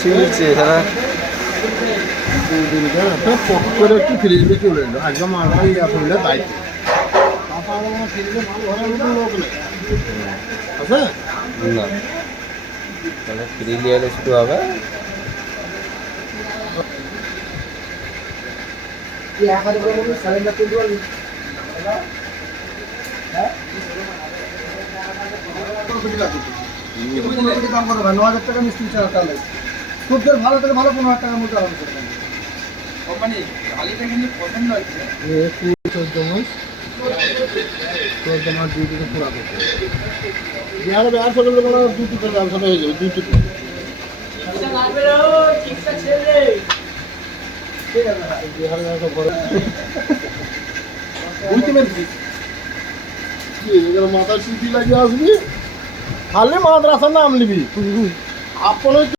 ছিলছে সারা পক করে একটু ফ্রিজে চলে এলো একদম আমরা ইয়া করলে দায়িত্ব আছে না তাহলে ফ্রিলিয়ার একটু হবে খুব ভালো থেকে ভালো 15,000 টাকার মধ্যে আরাম করবেন কোম্পানি আলিটা কিন্তু পছন্দ হচ্ছে 14 মাস ডিউটি পুরা করতে বিহারে বিহার চলে গেলে কোনো দুটো ব্যবসা হয়ে যাবে দুটো বিহারে ব্যবসা করে মাথার সিটি লাগিয়ে আসবি খালি মাদ্রাসার নাম নিবি আপনার